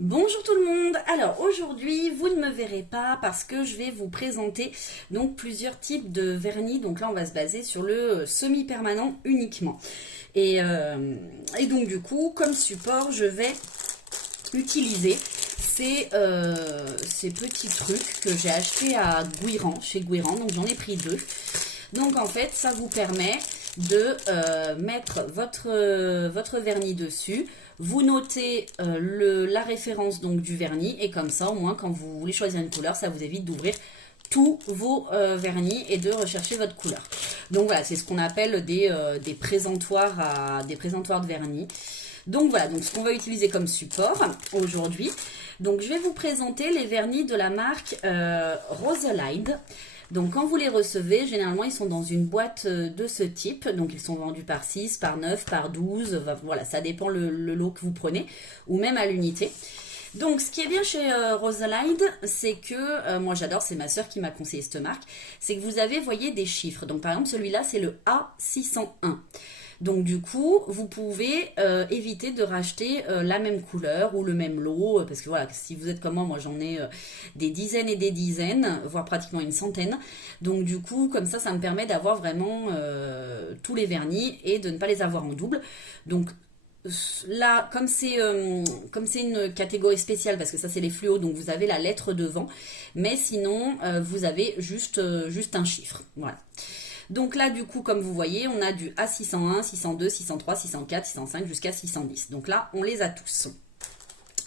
Bonjour tout le monde. Alors aujourd'hui vous ne me verrez pas parce que je vais vous présenter donc plusieurs types de vernis. Donc là on va se baser sur le semi-permanent uniquement. Et donc du coup comme support je vais utiliser ces petits trucs que j'ai achetés à Guiran, chez Guiran. Donc j'en ai pris deux. Donc en fait ça vous permet de mettre votre vernis dessus. Vous notez la référence donc du vernis et comme ça au moins quand vous voulez choisir une couleur, ça vous évite d'ouvrir tous vos vernis et de rechercher votre couleur. Donc voilà, c'est ce qu'on appelle des présentoirs de vernis. Donc voilà, donc ce qu'on va utiliser comme support aujourd'hui. Donc je vais vous présenter les vernis de la marque Rosalind. Donc quand vous les recevez, généralement ils sont dans une boîte de ce type. Donc ils sont vendus par 6, par 9, par 12. Voilà, ça dépend le lot que vous prenez. Ou même à l'unité. Donc ce qui est bien chez Rosalind, c'est que, moi j'adore, c'est ma soeur qui m'a conseillé cette marque. C'est que vous avez, voyez, des chiffres. Donc par exemple celui-là c'est le A601. Donc du coup, vous pouvez éviter de racheter la même couleur ou le même lot, parce que voilà, si vous êtes comme moi j'en ai des dizaines et des dizaines, voire pratiquement une centaine. Donc du coup, comme ça me permet d'avoir vraiment tous les vernis et de ne pas les avoir en double. Donc là, comme c'est une catégorie spéciale, parce que ça c'est les fluos, donc vous avez la lettre devant, mais sinon vous avez juste un chiffre, voilà. Donc là, du coup, comme vous voyez, on a du A601, 602, 603, 604, 605 jusqu'à 610. Donc là, on les a tous.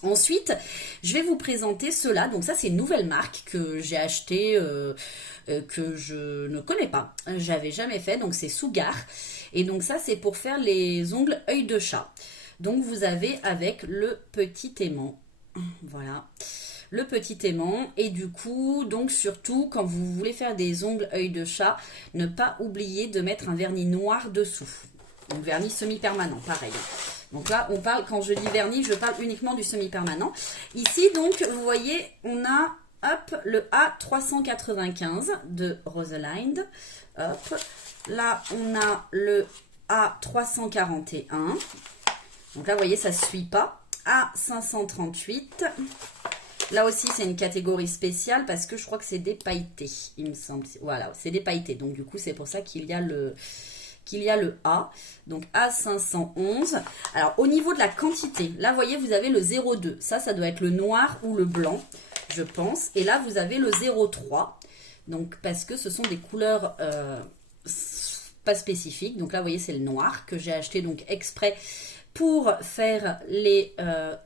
Ensuite, je vais vous présenter ceux-là. Donc ça, c'est une nouvelle marque que j'ai achetée, que je ne connais pas. J'avais jamais fait, donc c'est Sugar. Et donc ça, c'est pour faire les ongles œil de chat. Donc vous avez avec le petit aimant. Voilà. Le petit aimant et du coup donc surtout quand vous voulez faire des ongles œil de chat, ne pas oublier de mettre un vernis noir dessous, donc vernis semi-permanent pareil. Donc là on parle, quand je dis vernis je parle uniquement du semi-permanent. Ici donc vous voyez on a hop le A395 de Rosalind, hop là on a le A341, donc là vous voyez ça ne suit pas, A538. Là aussi, c'est une catégorie spéciale parce que je crois que c'est des pailletés, il me semble. Voilà, c'est des pailletés. Donc, du coup, c'est pour ça qu'il y a le A. Donc, A511. Alors, au niveau de la quantité, là, vous voyez, vous avez le 0,2. Ça doit être le noir ou le blanc, je pense. Et là, vous avez le 0,3. Donc, parce que ce sont des couleurs pas spécifiques. Donc là, vous voyez, c'est le noir que j'ai acheté donc exprès pour faire les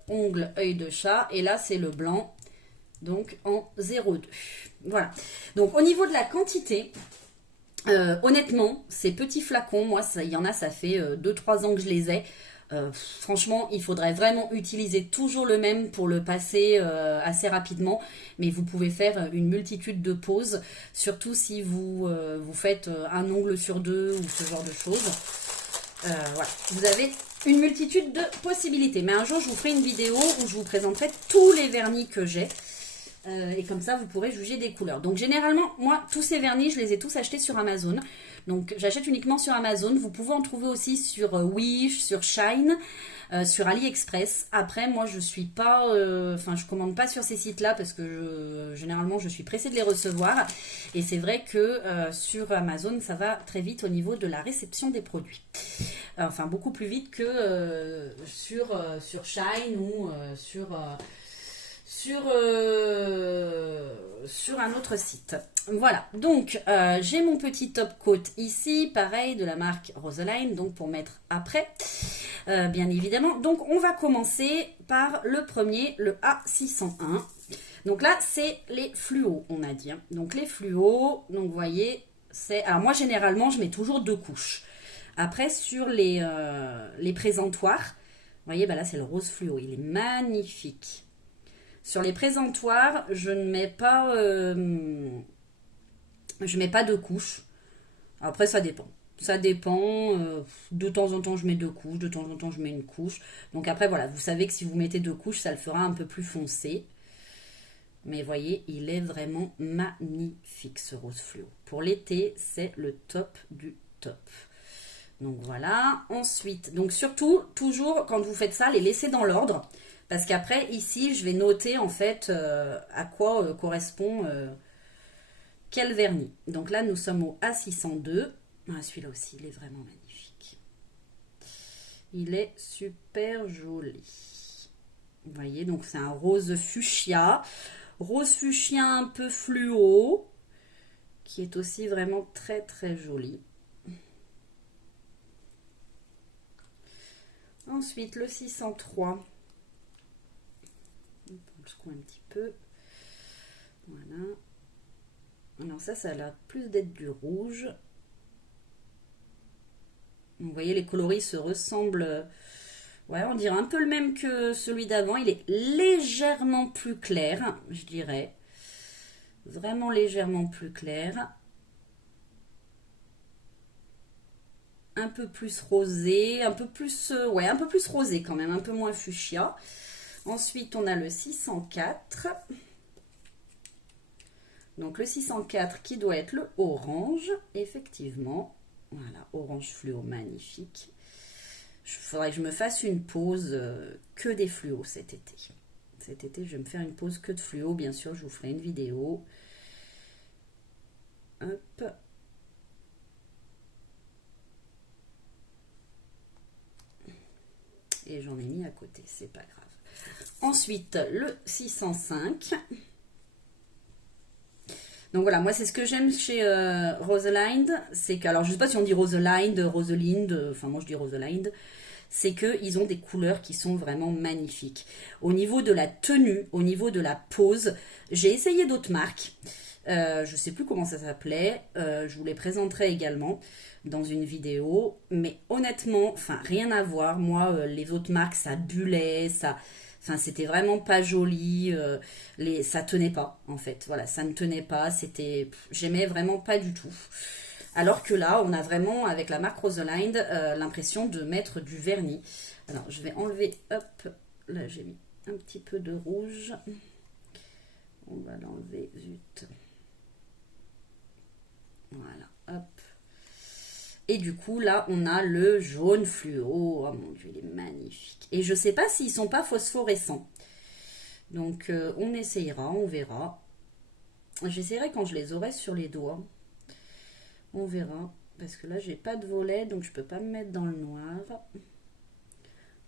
ongles œil de chat. Et là, c'est le blanc, donc en 0,2. Voilà. Donc, au niveau de la quantité, honnêtement, ces petits flacons, moi, il y en a, ça fait 2-3 ans que je les ai. Franchement, il faudrait vraiment utiliser toujours le même pour le passer assez rapidement. Mais vous pouvez faire une multitude de poses, surtout si vous faites un ongle sur deux ou ce genre de choses. Voilà. Vous avez une multitude de possibilités. Mais un jour, je vous ferai une vidéo où je vous présenterai tous les vernis que j'ai. Et comme ça, vous pourrez juger des couleurs. Donc, généralement, moi, tous ces vernis, je les ai tous achetés sur Amazon. Donc, j'achète uniquement sur Amazon. Vous pouvez en trouver aussi sur Wish, sur Shine, sur AliExpress. Après, moi, je suis pas... je commande pas sur ces sites-là parce que généralement, je suis pressée de les recevoir. Et c'est vrai que sur Amazon, ça va très vite au niveau de la réception des produits. Enfin, beaucoup plus vite que sur Shine ou sur un autre site. Voilà, donc j'ai mon petit top coat ici, pareil, de la marque Rosalind, donc pour mettre après, bien évidemment. Donc on va commencer par le premier, le A601. Donc là, c'est les fluos, on a dit. Donc les fluos, donc vous voyez, c'est... Alors moi, généralement, je mets toujours 2 couches. Après, sur les présentoirs, vous voyez, bah là, c'est le rose fluo. Il est magnifique. Sur les présentoirs, je ne mets pas, je mets pas 2 couches. Après, ça dépend. Ça dépend. De temps en temps, je mets 2 couches. De temps en temps, je mets une couche. Donc après, voilà. Vous savez que si vous mettez 2 couches, ça le fera un peu plus foncé. Mais voyez, il est vraiment magnifique, ce rose fluo. Pour l'été, c'est le top du top. Donc voilà. Ensuite, donc surtout, toujours, quand vous faites ça, les laissez dans l'ordre. Parce qu'après, ici, je vais noter en fait à quoi correspond quel vernis. Donc là, nous sommes au A602. Ah, celui-là aussi, il est vraiment magnifique. Il est super joli. Vous voyez, donc c'est un rose fuchsia. Rose fuchsia un peu fluo, qui est aussi vraiment très très joli. Ensuite, le 603. On le secoue un petit peu. Voilà. Alors ça a l'air plus d'être du rouge. Vous voyez, les coloris se ressemblent. Ouais, on dirait un peu le même que celui d'avant. Il est légèrement plus clair, je dirais. Vraiment légèrement plus clair. Un peu plus rosé, un peu plus, ouais, un peu plus rosé quand même, un peu moins fuchsia. Ensuite, on a le 604. Donc le 604 qui doit être le orange, effectivement. Voilà, orange fluo, magnifique. Il faudrait que je me fasse une pause que des fluos cet été. Cet été, je vais me faire une pause que de fluo. Bien sûr, je vous ferai une vidéo. Hop. Et j'en ai mis à côté, c'est pas grave. Ensuite, le 605. Donc voilà, moi c'est ce que j'aime chez Rosalind, c'est que, alors je sais pas si on dit Rosalind, Rosalind, enfin moi je dis Rosalind, c'est qu'ils ont des couleurs qui sont vraiment magnifiques. Au niveau de la tenue, au niveau de la pose, j'ai essayé d'autres marques, je sais plus comment ça s'appelait, je vous les présenterai également dans une vidéo, mais honnêtement, enfin rien à voir, moi les autres marques ça bullait, ça... Enfin, c'était vraiment pas joli, ça tenait pas en fait. Voilà, ça ne tenait pas, c'était, j'aimais vraiment pas du tout. Alors que là, on a vraiment avec la marque Rosalind l'impression de mettre du vernis. Alors, je vais enlever, hop, là j'ai mis un petit peu de rouge. On va l'enlever, zut. Voilà, hop. Et du coup, là, on a le jaune fluo. Oh mon Dieu, il est magnifique. Et je ne sais pas s'ils ne sont pas phosphorescents. Donc, on essayera, on verra. J'essaierai quand je les aurai sur les doigts. On verra. Parce que là, j'ai pas de volet, donc je ne peux pas me mettre dans le noir.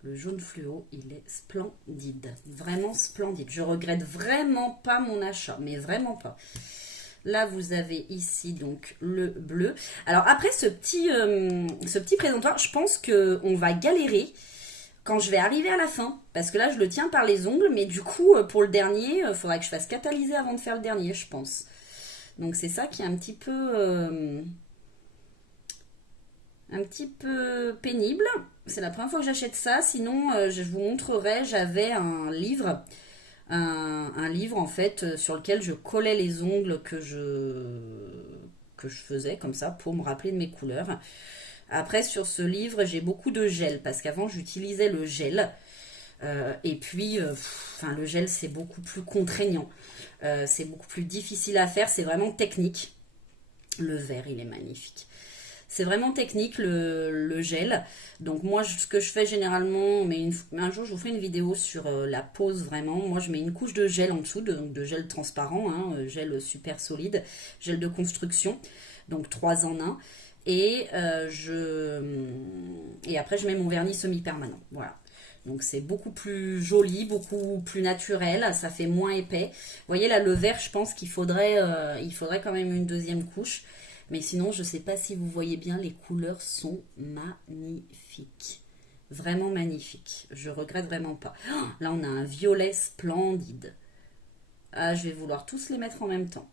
Le jaune fluo, il est splendide. Vraiment splendide. Je regrette vraiment pas mon achat. Mais vraiment pas. Là, vous avez ici donc le bleu. Alors après ce petit présentoir, je pense qu'on va galérer quand je vais arriver à la fin. Parce que là, je le tiens par les ongles. Mais du coup, pour le dernier, il faudra que je fasse catalyser avant de faire le dernier, je pense. Donc c'est ça qui est un petit peu pénible. C'est la première fois que j'achète ça. Sinon, je vous montrerai, j'avais un livre... Un livre en fait sur lequel je collais les ongles que je faisais comme ça pour me rappeler de mes couleurs. Après sur ce livre j'ai beaucoup de gel parce qu'avant j'utilisais le gel et puis le gel c'est beaucoup plus contraignant, c'est beaucoup plus difficile à faire, c'est vraiment technique. Le vert il est magnifique. C'est vraiment technique le gel. Donc moi, ce que je fais généralement, mais un jour je vous ferai une vidéo sur la pose vraiment. Moi, je mets une couche de gel en dessous, de gel transparent, hein, gel super solide, gel de construction, donc 3 en 1. Et après, je mets mon vernis semi-permanent. Voilà. Donc c'est beaucoup plus joli, beaucoup plus naturel, ça fait moins épais. Vous voyez là, le vert, je pense qu'il faudrait quand même une deuxième couche. Mais sinon, je ne sais pas si vous voyez bien, les couleurs sont magnifiques. Vraiment magnifiques. Je regrette vraiment pas. Oh, là, on a un violet splendide. Ah, je vais vouloir tous les mettre en même temps.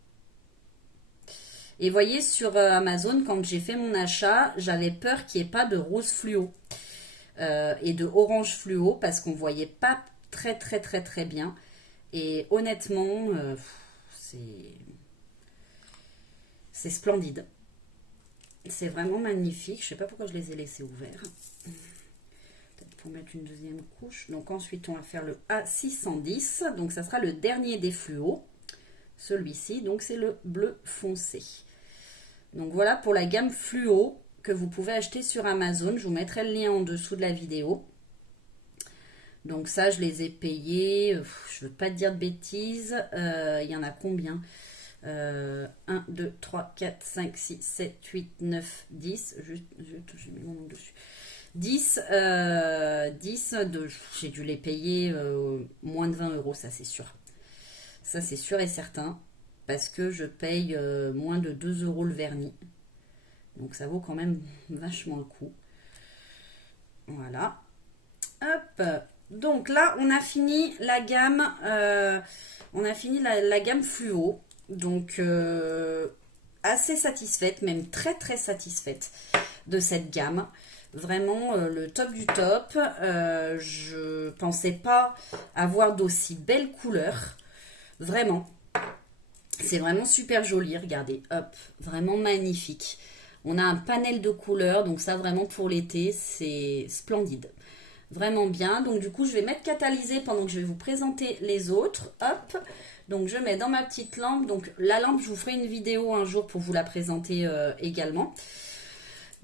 Et voyez, sur Amazon, quand j'ai fait mon achat, j'avais peur qu'il n'y ait pas de rose fluo et de orange fluo parce qu'on ne voyait pas très, très, très, très bien. Et honnêtement, c'est splendide. C'est vraiment magnifique. Je ne sais pas pourquoi je les ai laissés ouverts. Peut-être pour mettre une deuxième couche. Donc ensuite, on va faire le A610. Donc ça sera le dernier des fluos. Celui-ci, donc c'est le bleu foncé. Donc voilà pour la gamme fluo que vous pouvez acheter sur Amazon. Je vous mettrai le lien en dessous de la vidéo. Donc ça, je les ai payés, je veux pas te dire de bêtises, il y en a combien 1, 2, 3, 4, 5, 6, 7, 8, 9, 10. J'ai mis mon nom dessus. 10, 10 j'ai dû les payer moins de 20 euros, ça c'est sûr. Ça c'est sûr et certain. Parce que je paye moins de 2 euros le vernis. Donc ça vaut quand même vachement le coup. Voilà. Hop. Donc là, on a fini la gamme. On a fini la gamme fluo. Donc assez satisfaite, même très très satisfaite de cette gamme. Vraiment le top du top. Je pensais pas avoir d'aussi belles couleurs. Vraiment. C'est vraiment super joli. Regardez. Hop. Vraiment magnifique. On a un panel de couleurs. Donc ça vraiment pour l'été, c'est splendide. Vraiment bien. Donc du coup, je vais mettre catalysé pendant que je vais vous présenter les autres. Hop. Donc je mets dans ma petite lampe. Donc la lampe, je vous ferai une vidéo un jour pour vous la présenter également.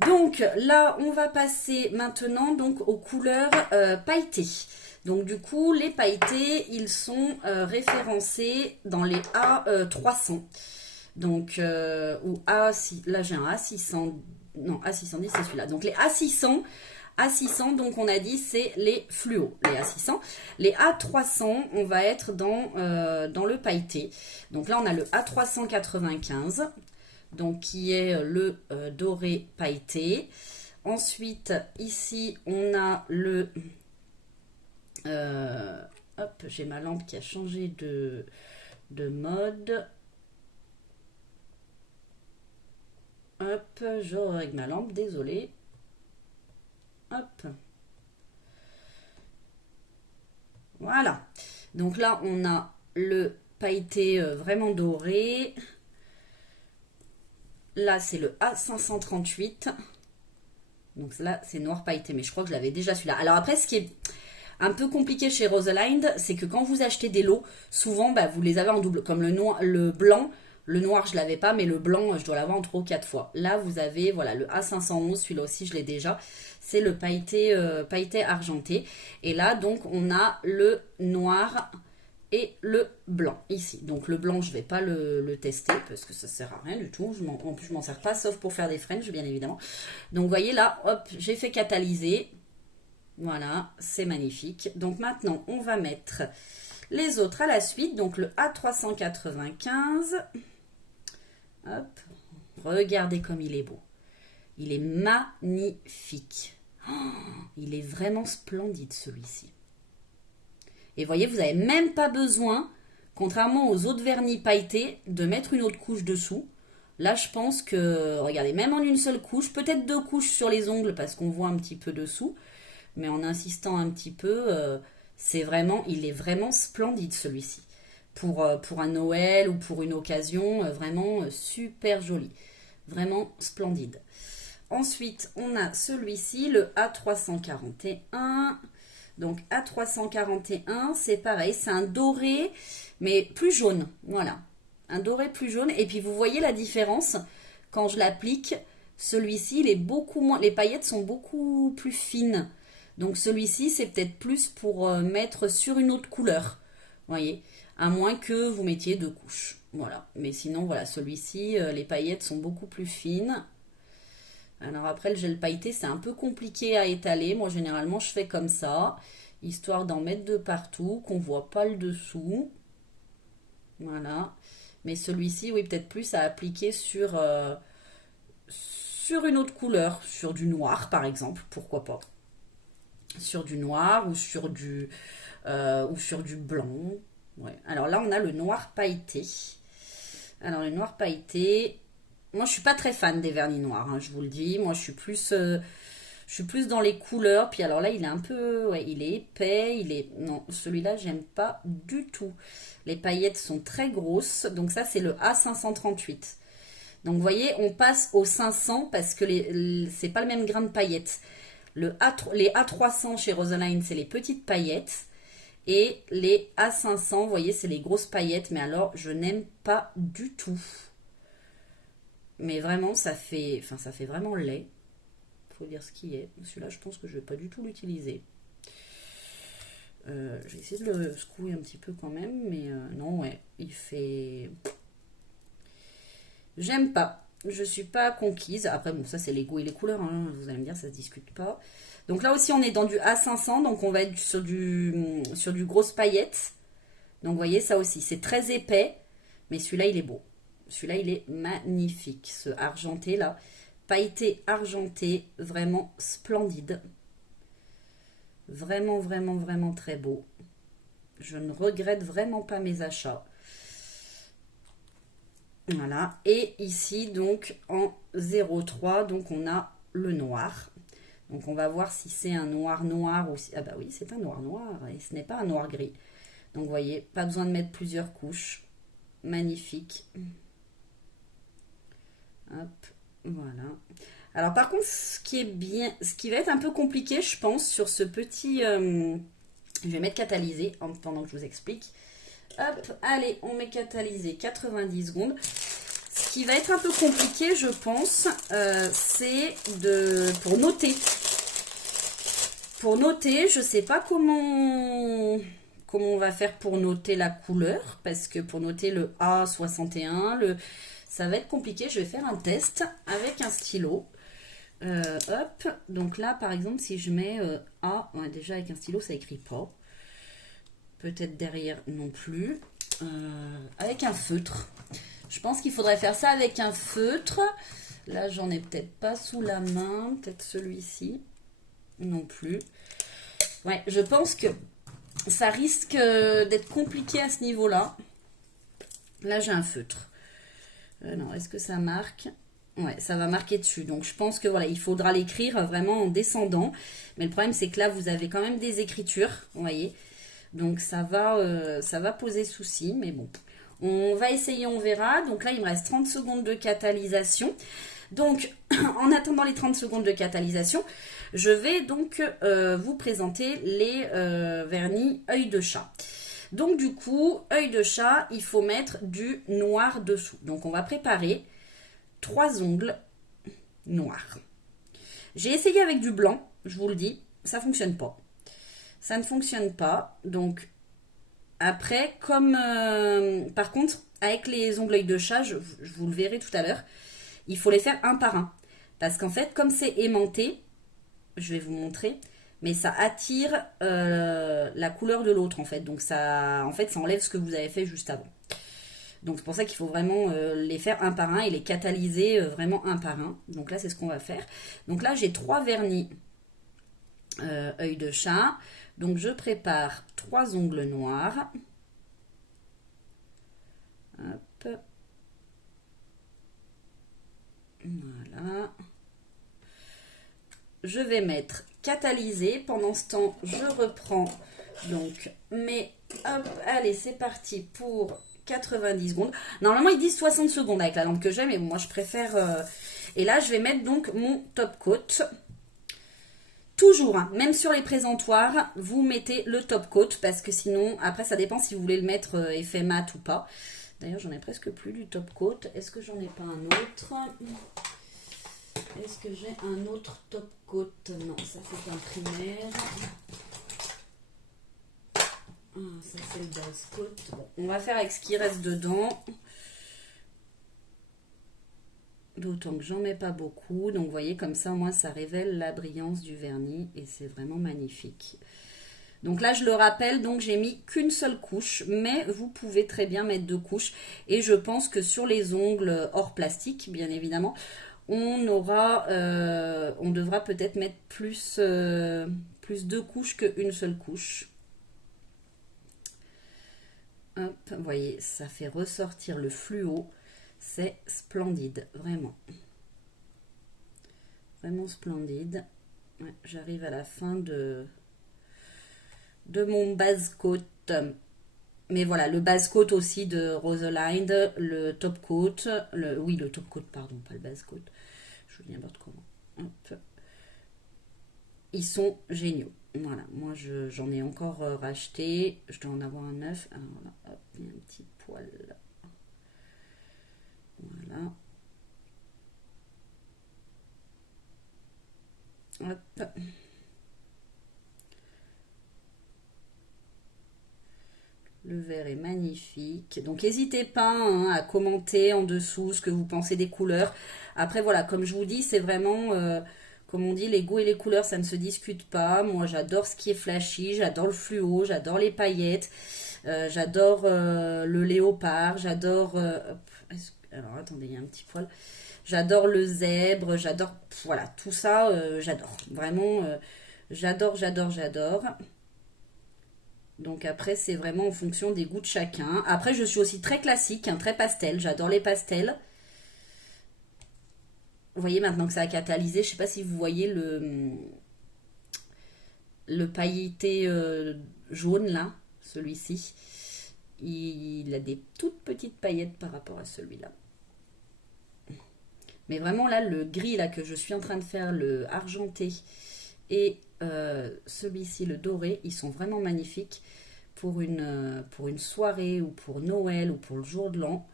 Donc là, on va passer maintenant donc aux couleurs pailletées. Donc du coup, les pailletés, ils sont référencés dans les A300. Donc, ou A, là j'ai un A600, non A610 c'est celui-là. Donc les A600, donc on a dit c'est les fluos, les A600. Les A300, on va être dans le pailleté. Donc là on a le A395, donc qui est le doré pailleté. Ensuite ici on a le... hop, j'ai ma lampe qui a changé de mode. Hop, je règle ma lampe, désolé. Hop. Voilà. Donc là, on a le pailleté vraiment doré. Là, c'est le A538. Donc là, c'est noir pailleté, mais je crois que je l'avais déjà celui-là. Alors après, ce qui est un peu compliqué chez Rosalind, c'est que quand vous achetez des lots, souvent, bah, vous les avez en double. Comme le blanc, le noir, je ne l'avais pas, mais le blanc, je dois l'avoir en 3 ou 4 fois. Là, vous avez voilà, le A511, celui-là aussi, je l'ai déjà. C'est le pailleté argenté. Et là, donc, on a le noir et le blanc ici. Donc, le blanc, je ne vais pas le tester parce que ça ne sert à rien du tout. En plus, je ne m'en sers pas, sauf pour faire des French, bien évidemment. Donc, vous voyez là, hop, j'ai fait catalyser. Voilà, c'est magnifique. Donc, maintenant, on va mettre les autres à la suite. Donc, le A395. Hop, regardez comme il est beau. Il est magnifique. Oh, il est vraiment splendide celui-ci. Et voyez, vous n'avez même pas besoin, contrairement aux autres vernis pailletés, de mettre une autre couche dessous. Là, je pense que, regardez, même en une seule couche, peut-être 2 couches sur les ongles parce qu'on voit un petit peu dessous. Mais en insistant un petit peu, il est vraiment splendide celui-ci. Pour un Noël ou pour une occasion, vraiment super joli. Vraiment splendide. Ensuite, on a celui-ci, le A341. Donc A341, c'est pareil, c'est un doré, mais plus jaune. Voilà, un doré plus jaune. Et puis vous voyez la différence quand je l'applique. Celui-ci, il est beaucoup moins, les paillettes sont beaucoup plus fines. Donc celui-ci, c'est peut-être plus pour mettre sur une autre couleur. Vous voyez, à moins que vous mettiez 2 couches. Voilà, mais sinon, voilà, celui-ci, les paillettes sont beaucoup plus fines. Alors après, le gel pailleté, c'est un peu compliqué à étaler. Moi, généralement, je fais comme ça, histoire d'en mettre de partout, qu'on ne voit pas le dessous. Voilà. Mais celui-ci, oui, peut-être plus à appliquer sur une autre couleur, sur du noir, par exemple, pourquoi pas. Sur du noir ou sur du blanc. Ouais. Alors là, on a le noir pailleté. Alors, le noir pailleté, moi, je suis pas très fan des vernis noirs, hein, je vous le dis. Moi, je suis plus dans les couleurs. Puis alors là, il est un peu, ouais, il est épais. Non, celui-là, j'aime pas du tout. Les paillettes sont très grosses. Donc ça, c'est le A538. Donc, vous voyez, on passe au 500 parce que c'est pas le même grain de paillettes. Les A300 chez Rosalind, c'est les petites paillettes. Et les A500, vous voyez, c'est les grosses paillettes. Mais alors, je n'aime pas du tout. Mais vraiment, ça fait vraiment laid. Faut dire ce qui est. Celui-là, je pense que je vais pas du tout l'utiliser. Je vais essayer de le secouer un petit peu quand même, mais non, ouais, il fait... J'aime pas. Je suis pas conquise. Après, bon, ça c'est les goûts et les couleurs, hein. Vous allez me dire, ça se discute pas. Donc là aussi, on est dans du A500, donc on va être sur du grosse paillette. Donc vous voyez, ça aussi, c'est très épais, mais celui-là, il est beau. Celui-là, il est magnifique. Ce argenté là, pailleté argenté, vraiment splendide. Vraiment, vraiment, vraiment très beau. Je ne regrette vraiment pas mes achats. Voilà. Et ici, donc, en 03, donc on a le noir. Donc on va voir si c'est un noir noir ou si... Ah bah oui, c'est un noir noir et ce n'est pas un noir gris. Donc vous voyez, pas besoin de mettre plusieurs couches. Magnifique. Hop, voilà. Alors par contre, ce qui est bien, ce qui va être un peu compliqué, je pense, sur ce petit... je vais mettre catalysé pendant que je vous explique. Hop, allez, on met catalysé 90 secondes. Ce qui va être un peu compliqué, je pense, c'est pour noter. Pour noter, je ne sais pas comment on va faire pour noter la couleur, parce que pour noter le A61, ça va être compliqué. Je vais faire un test avec un stylo. Hop, donc là, par exemple, si je mets A, ouais, déjà avec un stylo, ça écrit pas. Peut-être derrière non plus. Avec un feutre. Je pense qu'il faudrait faire ça avec un feutre. Là, j'en ai peut-être pas sous la main. Peut-être celui-ci. Non plus. Ouais, je pense que ça risque d'être compliqué à ce niveau-là. Là, j'ai un feutre. Non, est-ce que ça marque? Ouais, ça va marquer dessus. Donc, je pense que voilà, il faudra l'écrire vraiment en descendant. Mais le problème, c'est que là, vous avez quand même des écritures. Vous voyez? Donc, ça va poser souci. Mais bon, on va essayer, on verra. Donc là, il me reste 30 secondes de catalysation. Donc, en attendant les 30 secondes de catalysation, je vais donc vous présenter les vernis œil de chat. Donc du coup, œil de chat, il faut mettre du noir dessous. Donc on va préparer 3 ongles noirs. J'ai essayé avec du blanc, je vous le dis, ça ne fonctionne pas. Ça ne fonctionne pas. Donc après, comme par contre, avec les ongles œil de chat, je vous le verrai tout à l'heure, il faut les faire un par un. Parce qu'en fait, comme c'est aimanté, je vais vous montrer, mais ça attire la couleur de l'autre en fait. Donc ça enlève ce que vous avez fait juste avant. Donc c'est pour ça qu'il faut vraiment les faire un par un et les catalyser vraiment un par un. Donc là, c'est ce qu'on va faire. Donc là, j'ai 3 vernis œil de chat. Donc je prépare 3 ongles noirs. Hop. Voilà. Je vais mettre catalysé. Pendant ce temps, je reprends donc mes... Hop, allez, c'est parti pour 90 secondes. Normalement, ils disent 60 secondes avec la lampe que j'ai, mais moi, je préfère... Et là, je vais mettre donc mon top coat. Toujours, hein, même sur les présentoirs, vous mettez le top coat parce que sinon, après, ça dépend si vous voulez le mettre effet mat ou pas. D'ailleurs, j'en ai presque plus du top coat. Est-ce que j'en ai pas un autre ? Est-ce que j'ai un autre top coat? Non, ça c'est un primaire. Ça c'est le base coat. Bon, on va faire avec ce qui reste dedans. D'autant que j'en mets pas beaucoup. Donc vous voyez, comme ça, moi, ça révèle la brillance du vernis. Et c'est vraiment magnifique. Donc là, je le rappelle, donc j'ai mis qu'une seule couche. Mais vous pouvez très bien mettre 2 couches. Et je pense que sur les ongles hors plastique, bien évidemment, on devra peut-être mettre plus 2 couches qu'une seule couche. Hop, vous voyez, ça fait ressortir le fluo. C'est splendide, vraiment. Vraiment splendide. Ouais, j'arrive à la fin de mon base coat. Mais voilà, le base coat aussi de Rosalind, le top coat, le top coat, pardon, pas le base coat. Je vous dis n'importe comment. Hop. Ils sont géniaux. Voilà, moi j'en ai encore racheté. Je dois en avoir un neuf. Alors là, hop, il y a un petit poil. Voilà. Hop. Le vert est magnifique. Donc, n'hésitez pas hein, à commenter en dessous ce que vous pensez des couleurs. Après, voilà, comme je vous dis, c'est vraiment, comme on dit, les goûts et les couleurs, ça ne se discute pas. Moi, j'adore ce qui est flashy, j'adore le fluo, j'adore les paillettes, j'adore le léopard, j'adore... alors, attendez, il y a un petit poil. J'adore le zèbre, j'adore... Voilà, tout ça, j'adore. Vraiment, j'adore, j'adore, j'adore. Donc après, c'est vraiment en fonction des goûts de chacun. Après, je suis aussi très classique, hein, très pastel. J'adore les pastels. Vous voyez maintenant que ça a catalysé. Je ne sais pas si vous voyez le pailleté jaune là, celui-ci. Il a des toutes petites paillettes par rapport à celui-là. Mais vraiment là, le gris là que je suis en train de faire, le argenté et celui-ci, le doré, ils sont vraiment magnifiques pour une soirée ou pour Noël ou pour le jour de l'an.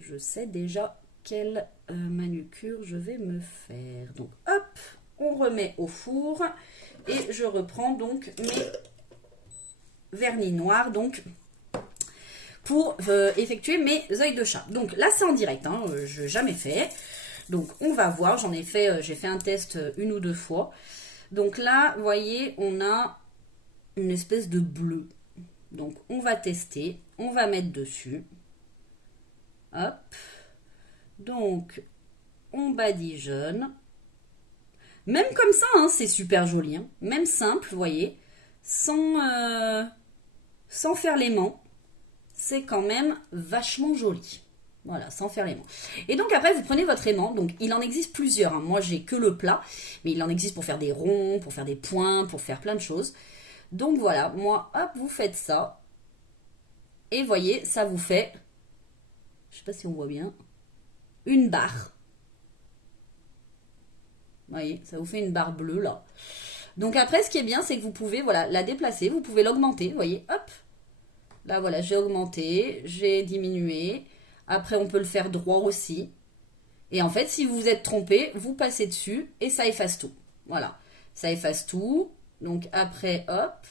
Je sais déjà quelle manucure je vais me faire. Donc hop, on remet au four et je reprends donc mes vernis noirs donc pour effectuer mes œils de chat. Donc là c'est en direct, hein, je n'ai jamais fait. Donc on va voir, j'ai fait un test une ou deux fois. Donc là, vous voyez, on a une espèce de bleu. Donc, on va tester. On va mettre dessus. Hop. Donc, on badigeonne. Même comme ça, hein, c'est super joli. Hein. Même simple, vous voyez. Sans faire l'aimant. C'est quand même vachement joli. Voilà, sans faire l'aimant. Et donc après, vous prenez votre aimant. Donc, il en existe plusieurs. Hein. Moi, j'ai que le plat. Mais il en existe pour faire des ronds, pour faire des points, pour faire plein de choses. Donc, voilà. Moi, hop, vous faites ça. Et voyez, ça vous fait... Je sais pas si on voit bien. Une barre. Vous voyez, ça vous fait une barre bleue, là. Donc, après, ce qui est bien, c'est que vous pouvez, voilà, la déplacer. Vous pouvez l'augmenter. Vous voyez, hop. Là, voilà, j'ai augmenté. J'ai diminué. Après, on peut le faire droit aussi. Et en fait, si vous vous êtes trompé, vous passez dessus et ça efface tout. Voilà, ça efface tout. Donc après, hop.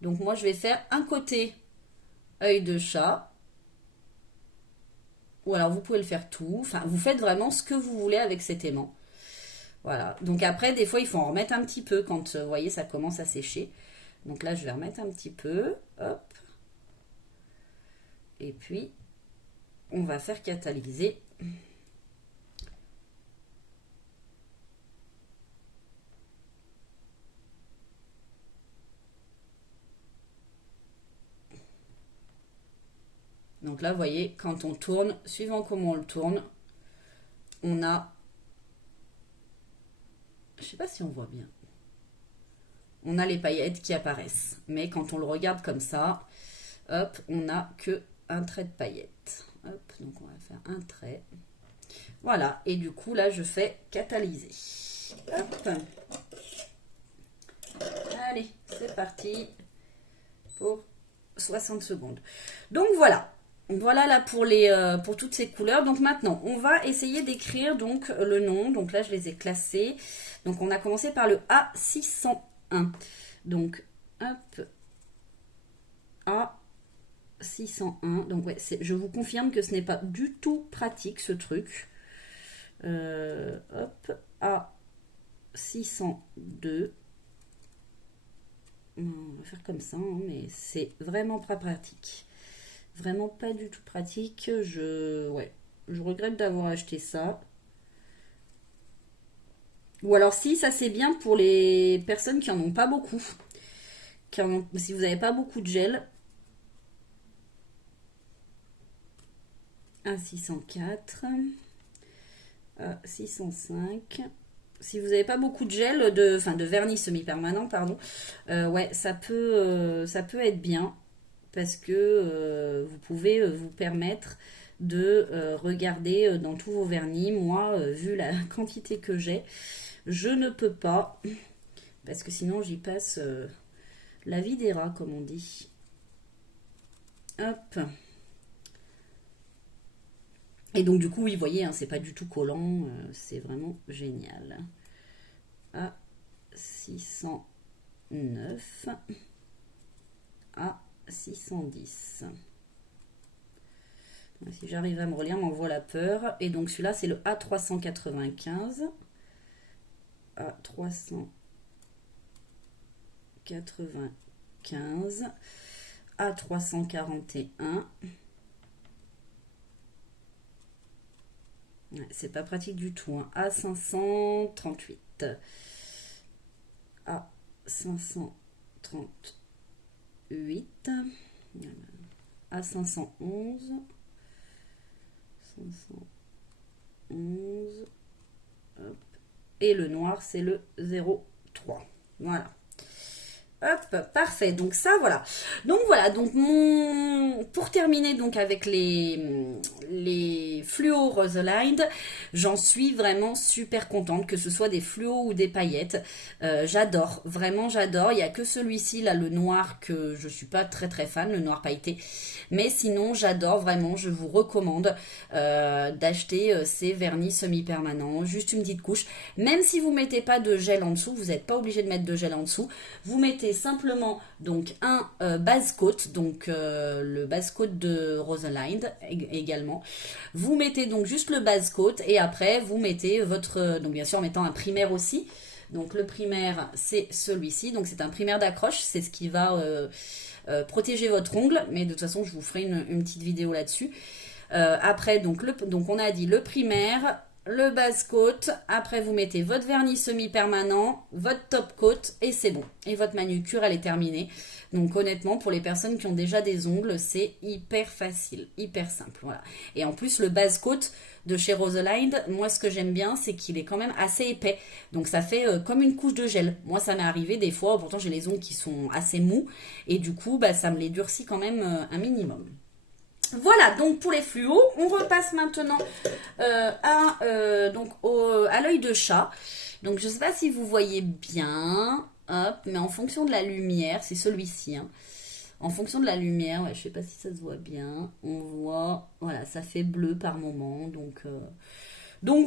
Donc moi, je vais faire un côté œil de chat. Ou alors, vous pouvez le faire tout. Enfin, vous faites vraiment ce que vous voulez avec cet aimant. Voilà. Donc après, des fois, il faut en remettre un petit peu quand, vous voyez, ça commence à sécher. Donc là, je vais remettre un petit peu. Hop. Et puis, on va faire catalyser. Donc là, vous voyez, quand on tourne, suivant comment on le tourne, on a... Je ne sais pas si on voit bien. On a les paillettes qui apparaissent. Mais quand on le regarde comme ça, hop, on n'a que un trait de paillettes. Hop, donc on va faire un trait. Voilà, et du coup, là, je fais catalyser. Hop. Allez, c'est parti pour 60 secondes. Donc voilà. Voilà là pour toutes ces couleurs. Donc maintenant, on va essayer d'écrire donc le nom. Donc là, je les ai classés. Donc on a commencé par le A601. Donc, hop, A601. Donc ouais, je vous confirme que ce n'est pas du tout pratique ce truc. Hop, A602. On va faire comme ça, hein, mais c'est vraiment pas pratique. Vraiment pas du tout pratique. Je regrette d'avoir acheté ça. Ou alors si, ça c'est bien pour les personnes qui en ont pas beaucoup. Si vous n'avez pas beaucoup de gel. A604. A605. Si vous n'avez pas beaucoup de gel, de vernis semi-permanent, pardon, ouais, ça peut être bien. Parce que vous pouvez vous permettre de regarder dans tous vos vernis. Moi, vu la quantité que j'ai, je ne peux pas, parce que sinon j'y passe la vie des rats, comme on dit. Hop. Et donc du coup, oui, vous voyez, hein, c'est pas du tout collant, c'est vraiment génial. A609. 610. Si j'arrive à me relire, m'envoie la peur. Et donc celui-là, c'est le A395. A395. A341. Ouais, c'est pas pratique du tout. Hein. A538. A538. A511. 511. Hop. Et le noir, c'est le 03. Voilà. Hop, parfait. Donc ça, voilà. Donc voilà. Donc pour terminer donc avec les fluos Rosalind, j'en suis vraiment super contente, que ce soit des fluos ou des paillettes. J'adore, vraiment j'adore. Il n'y a que celui-ci là, le noir, que je suis pas très très fan, le noir pailleté. Mais sinon, j'adore vraiment. Je vous recommande d'acheter ces vernis semi-permanents, juste une petite couche. Même si vous mettez pas de gel en dessous, vous n'êtes pas obligé de mettre de gel en dessous. Vous mettez simplement donc un base coat, donc le base coat de Rosalind également. Vous mettez donc juste le base coat et après vous mettez votre, donc bien sûr en mettant un primaire aussi. Donc le primaire c'est celui-ci, donc c'est un primaire d'accroche, c'est ce qui va protéger votre ongle, mais de toute façon je vous ferai une petite vidéo là-dessus. Après donc on a dit le primaire, le base coat, après vous mettez votre vernis semi-permanent, votre top coat et c'est bon. Et votre manucure elle est terminée. Donc honnêtement pour les personnes qui ont déjà des ongles c'est hyper facile, hyper simple. Voilà. Et en plus le base coat de chez Rosalind, moi ce que j'aime bien c'est qu'il est quand même assez épais. Donc ça fait comme une couche de gel. Moi ça m'est arrivé des fois, pourtant j'ai les ongles qui sont assez mous et du coup bah, ça me les durcit quand même un minimum. Voilà, donc pour les fluos, on repasse maintenant à l'œil de chat. Donc je ne sais pas si vous voyez bien, hop, mais en fonction de la lumière, c'est celui-ci. Hein. En fonction de la lumière, ouais, je ne sais pas si ça se voit bien, on voit, voilà, ça fait bleu par moment. Donc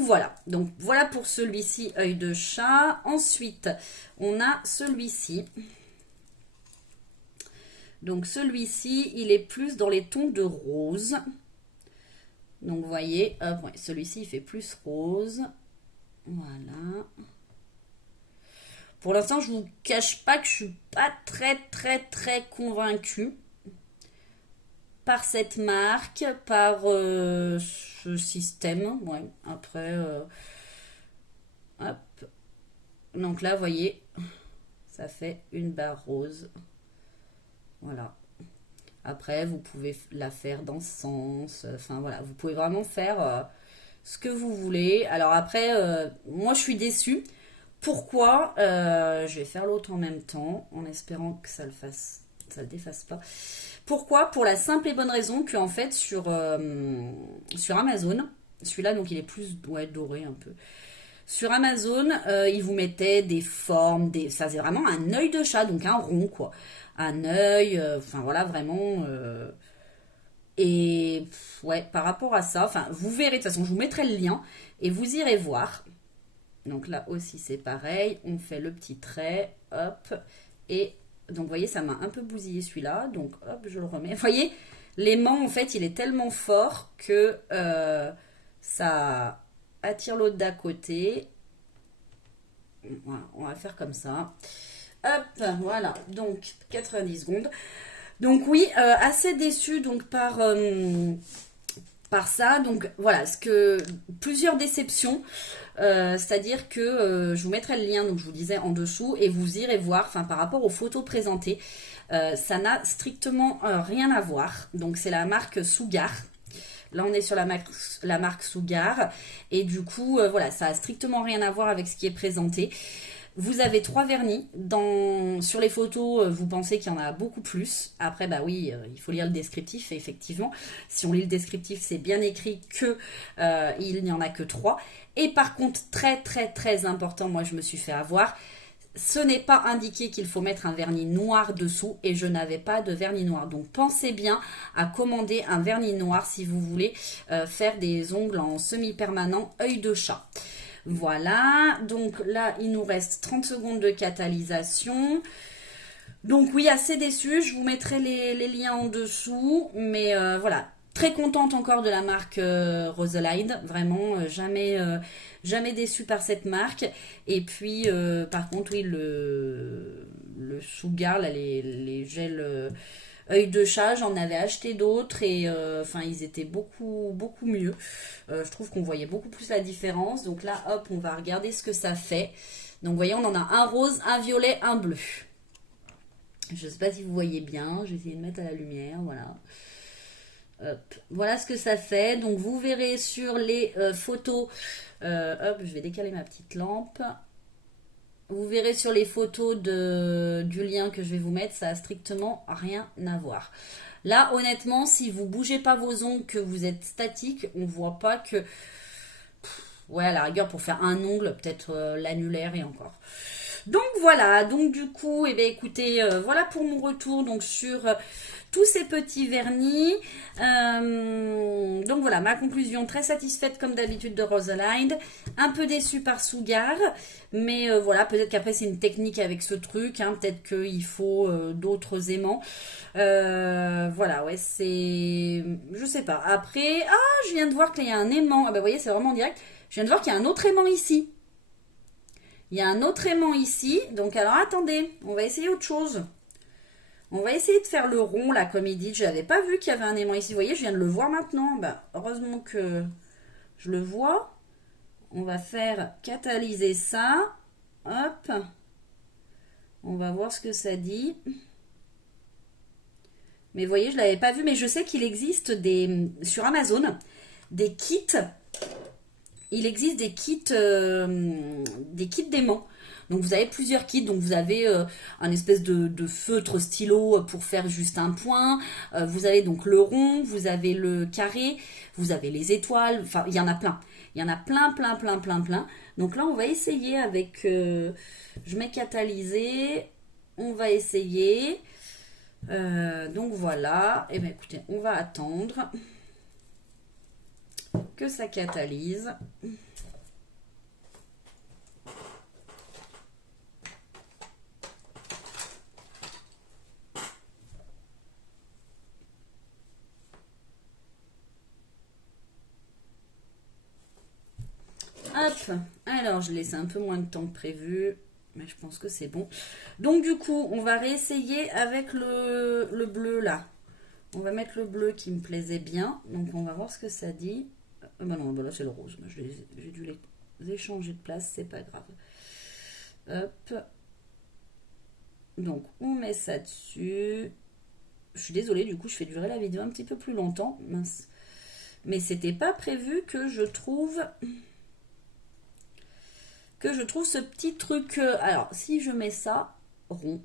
voilà, donc voilà pour celui-ci, œil de chat. Ensuite, on a celui-ci. Donc celui-ci, il est plus dans les tons de rose. Donc vous voyez, hop, ouais, celui-ci, il fait plus rose. Voilà. Pour l'instant, je ne vous cache pas que je ne suis pas très convaincue par cette marque, par ce système. Ouais, après, hop. Donc là, vous voyez, ça fait une barre rose. Voilà. Après, vous pouvez la faire dans ce sens. Enfin, voilà. Vous pouvez vraiment faire ce que vous voulez. Alors après, moi, je suis déçue. Pourquoi je vais faire l'autre en même temps, en espérant que ça le fasse, ça le défasse pas. Pourquoi? Pour la simple et bonne raison que, en fait, sur Amazon, celui-là, donc, il est plus doré un peu. Sur Amazon, ils vous mettaient des formes, ça c'est vraiment un œil de chat, donc un rond, quoi. Un œil, enfin voilà, vraiment. Et ouais, par rapport à ça, enfin, vous verrez, de toute façon, je vous mettrai le lien et vous irez voir. Donc là aussi, c'est pareil. On fait le petit trait, hop. Et donc, vous voyez, ça m'a un peu bousillé celui-là. Donc, hop, je le remets. Vous voyez, l'aimant, en fait, il est tellement fort que ça attire l'autre d'à côté. Voilà, on va faire comme ça. Hop, voilà, donc 90 secondes. Donc oui, assez déçue donc par ça. Donc voilà, plusieurs déceptions. C'est-à-dire que je vous mettrai le lien, donc je vous disais en dessous, et vous irez voir, enfin par rapport aux photos présentées, ça n'a strictement rien à voir. Donc c'est la marque Sugar. Là, on est sur la marque Sugar. Et du coup, voilà, ça a strictement rien à voir avec ce qui est présenté. Vous avez 3 vernis. Sur les photos, vous pensez qu'il y en a beaucoup plus. Après, bah oui, il faut lire le descriptif. Et effectivement, si on lit le descriptif, c'est bien écrit que il n'y en a que 3. Et par contre, très important, moi je me suis fait avoir. Ce n'est pas indiqué qu'il faut mettre un vernis noir dessous et je n'avais pas de vernis noir. Donc pensez bien à commander un vernis noir si vous voulez faire des ongles en semi-permanent œil de chat. Voilà, donc là il nous reste 30 secondes de catalysation. Donc oui, assez déçue, je vous mettrai les liens en dessous, mais voilà, très contente encore de la marque Rosalind, vraiment jamais déçue par cette marque. Et puis par contre oui, le Sugar, là, les gels œil de chat, j'en avais acheté d'autres et enfin ils étaient beaucoup mieux. Je trouve qu'on voyait beaucoup plus la différence. Donc là hop, on va regarder ce que ça fait. Donc vous voyez, on en a un rose, un violet, un bleu. Je ne sais pas si vous voyez bien, j'ai essayé de mettre à la lumière, voilà. Hop. Voilà ce que ça fait. Donc vous verrez sur les photos, hop, je vais décaler ma petite lampe. Vous verrez sur les photos du lien que je vais vous mettre, ça a strictement rien à voir. Là, honnêtement, si vous bougez pas vos ongles, que vous êtes statique, on voit pas que... Ouais, à la rigueur, pour faire un ongle, peut-être l'annulaire et encore. Donc voilà, donc du coup, eh bien, écoutez, voilà pour mon retour donc sur tous ces petits vernis. Donc voilà, ma conclusion, très satisfaite comme d'habitude de Rosalind, un peu déçue par Sugar, mais voilà, peut-être qu'après c'est une technique avec ce truc, hein, peut-être qu'il faut d'autres aimants. Voilà, ouais, c'est... Je sais pas. Après, je viens de voir qu'il y a un aimant, ah bah vous voyez, c'est vraiment en direct, je viens de voir qu'il y a un autre aimant ici. Il y a un autre aimant ici. Donc, alors, attendez. On va essayer autre chose. On va essayer de faire le rond, là, comme il dit. Je n'avais pas vu qu'il y avait un aimant ici. Vous voyez, je viens de le voir maintenant. Bah, heureusement que je le vois. On va faire catalyser ça. Hop. On va voir ce que ça dit. Mais vous voyez, je ne l'avais pas vu. Mais je sais qu'il existe sur Amazon des kits. Il existe des kits d'aimants. Donc vous avez plusieurs kits. Donc vous avez un espèce de feutre stylo pour faire juste un point. Vous avez donc le rond, vous avez le carré, vous avez les étoiles. Enfin, il y en a plein. Il y en a plein. Donc là, on va essayer avec... je mets catalysé. On va essayer. Donc voilà. Et bien écoutez, on va attendre que ça catalyse. Hop, alors je laisse un peu moins de temps que prévu, mais je pense que c'est bon. Donc du coup, on va réessayer avec le bleu là. On va mettre le bleu qui me plaisait bien, donc on va voir ce que ça dit. Bah non, bah là c'est le rose. J'ai dû les échanger de place, c'est pas grave. Hop. Donc on met ça dessus. Je suis désolée, du coup je fais durer la vidéo un petit peu plus longtemps. Mince. Mais c'était pas prévu que je trouve ce petit truc. Alors si je mets ça rond.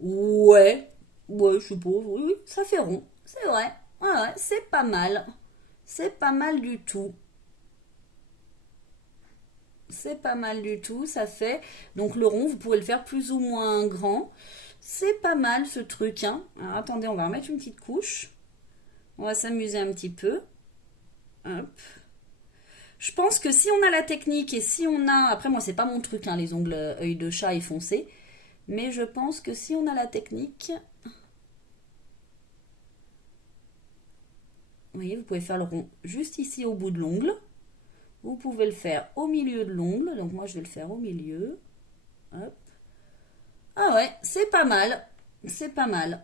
Ouais, je suppose, oui, ça fait rond, c'est vrai, ouais, c'est pas mal, c'est pas mal du tout, c'est pas mal du tout, ça fait, donc le rond, vous pouvez le faire plus ou moins grand, c'est pas mal ce truc, hein. Alors attendez, on va remettre une petite couche, on va s'amuser un petit peu, hop. Je pense que si on a la technique et si on a, après moi c'est pas mon truc, hein, les ongles œil de chat et foncé, mais je pense que si on a la technique, vous voyez, vous pouvez faire le rond juste ici au bout de l'ongle. Vous pouvez le faire au milieu de l'ongle. Donc moi, je vais le faire au milieu. Hop. Ah ouais, c'est pas mal. C'est pas mal.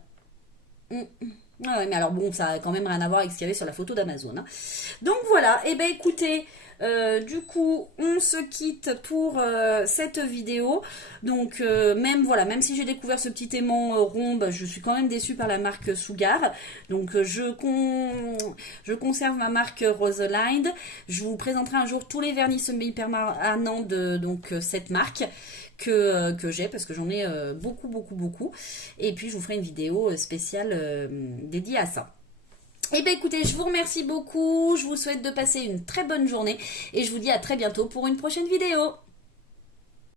Ah ouais, mais alors bon, ça a quand même rien à voir avec ce qu'il y avait sur la photo d'Amazon, hein. Donc voilà, et ben écoutez, du coup, on se quitte pour cette vidéo. Donc même si j'ai découvert ce petit aimant rond, bah, je suis quand même déçue par la marque Sugar. Donc je conserve ma marque Rosalind. Je vous présenterai un jour tous les vernis semi-permanents de cette marque que j'ai, parce que j'en ai beaucoup. Et puis je vous ferai une vidéo spéciale dédiée à ça. Et bien écoutez, je vous remercie beaucoup, je vous souhaite de passer une très bonne journée et je vous dis à très bientôt pour une prochaine vidéo.